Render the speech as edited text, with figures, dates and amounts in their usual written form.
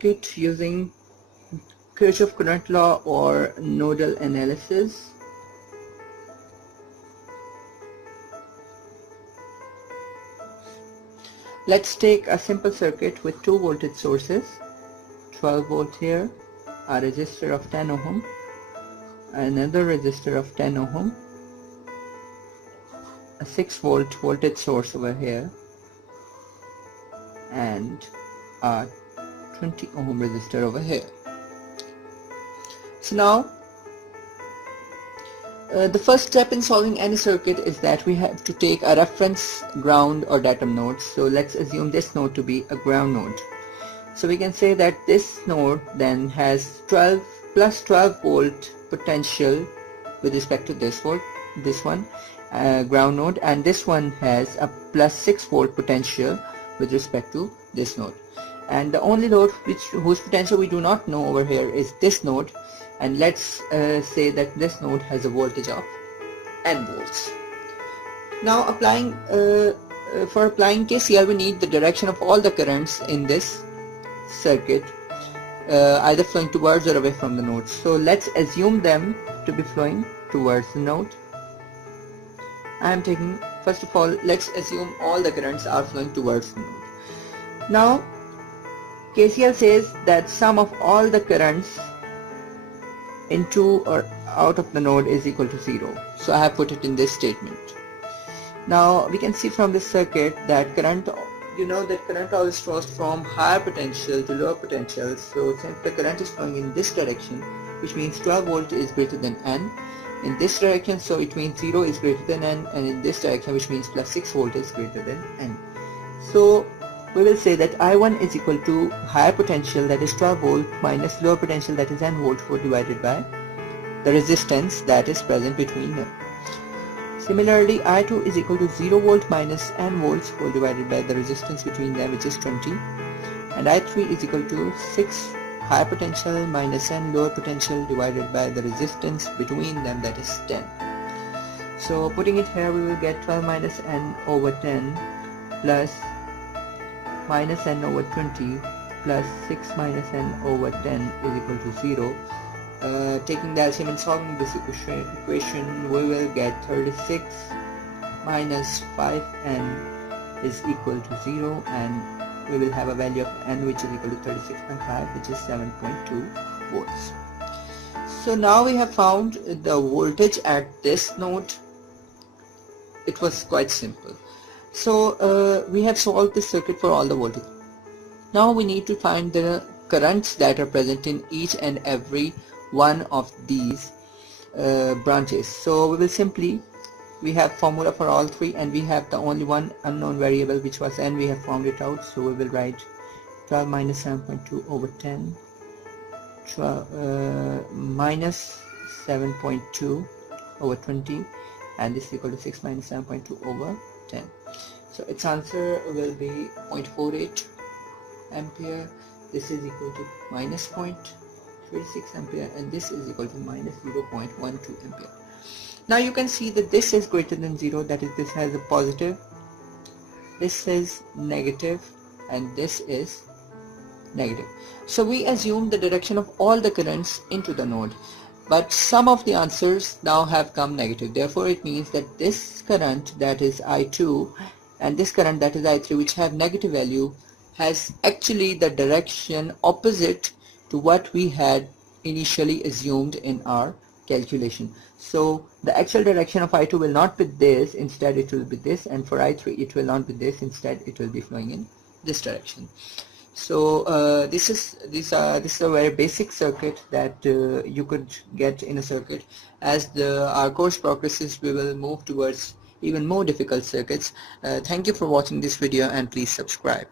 circuit using Kirchhoff current law or nodal analysis. Let's take a simple circuit with two voltage sources, 12 volt here, a resistor of 10 ohm, another resistor of 10 ohm, a 6 volt voltage source over here, and a 20 ohm resistor over here. So now the first step in solving any circuit is that we have to take a reference ground or datum node. So let's assume this node to be a ground node. So we can say that this node then has 12 plus 12 volt potential with respect to this one ground node, and this one has a plus 6 volt potential with respect to this node. And the only node whose potential we do not know over here is this node, and let's say that this node has a voltage of n volts. Now for applying KCL, we need the direction of all the currents in this circuit, either flowing towards or away from the node. So let's assume them to be flowing towards the node. First of all, let's assume all the currents are flowing towards the node. Now KCL says that sum of all the currents into or out of the node is equal to 0. So I have put it in this statement. Now we can see from this circuit that current, current always flows from higher potential to lower potential. So since the current is flowing in this direction, which means 12 volt is greater than n, in this direction, so it means 0 is greater than n, and in this direction, which means plus 6 volt is greater than n. So we will say that I1 is equal to higher potential, that is 12 volt, minus lower potential, that is n volt, divided by the resistance that is present between them. Similarly, I2 is equal to 0 volt minus n volts divided by the resistance between them, which is 20, and I3 is equal to 6 higher potential minus n lower potential divided by the resistance between them, that is 10. So putting it here, we will get 12 minus n over 10 plus minus n over 20 plus 6 minus n over 10 is equal to 0. Taking the LCM and solving this equation, we will get 36 minus 5n is equal to 0, and we will have a value of n which is equal to 36.5, which is 7.2 volts. So now we have found the voltage at this node. It was quite simple. So we have solved this circuit for all the voltage. Now we need to find the currents that are present in each and every one of these branches. So we have formula for all three, and we have the only one unknown variable, which was n. We have found it out, so we will write 12 minus 7.2 over 10 minus 7.2 over 20, and this is equal to 6 minus 7.2 over 10. So its answer will be 0.48 ampere. This is equal to minus 0.36 ampere, and this is equal to minus 0.12 ampere. Now you can see that this is greater than 0, that is, this has a positive, this is negative, and this is negative. So we assume the direction of all the currents into the node, but some of the answers now have come negative. Therefore it means that this current, that is I2, and this current, that is I3, which have negative value, has actually the direction opposite to what we had initially assumed in our calculation. So the actual direction of I2 will not be this, instead it will be this, and for I3 it will not be this, instead it will be flowing in this direction. So this is a very basic circuit that you could get in a circuit. As our course progresses, we will move towards even more difficult circuits. Thank you for watching this video, and please subscribe.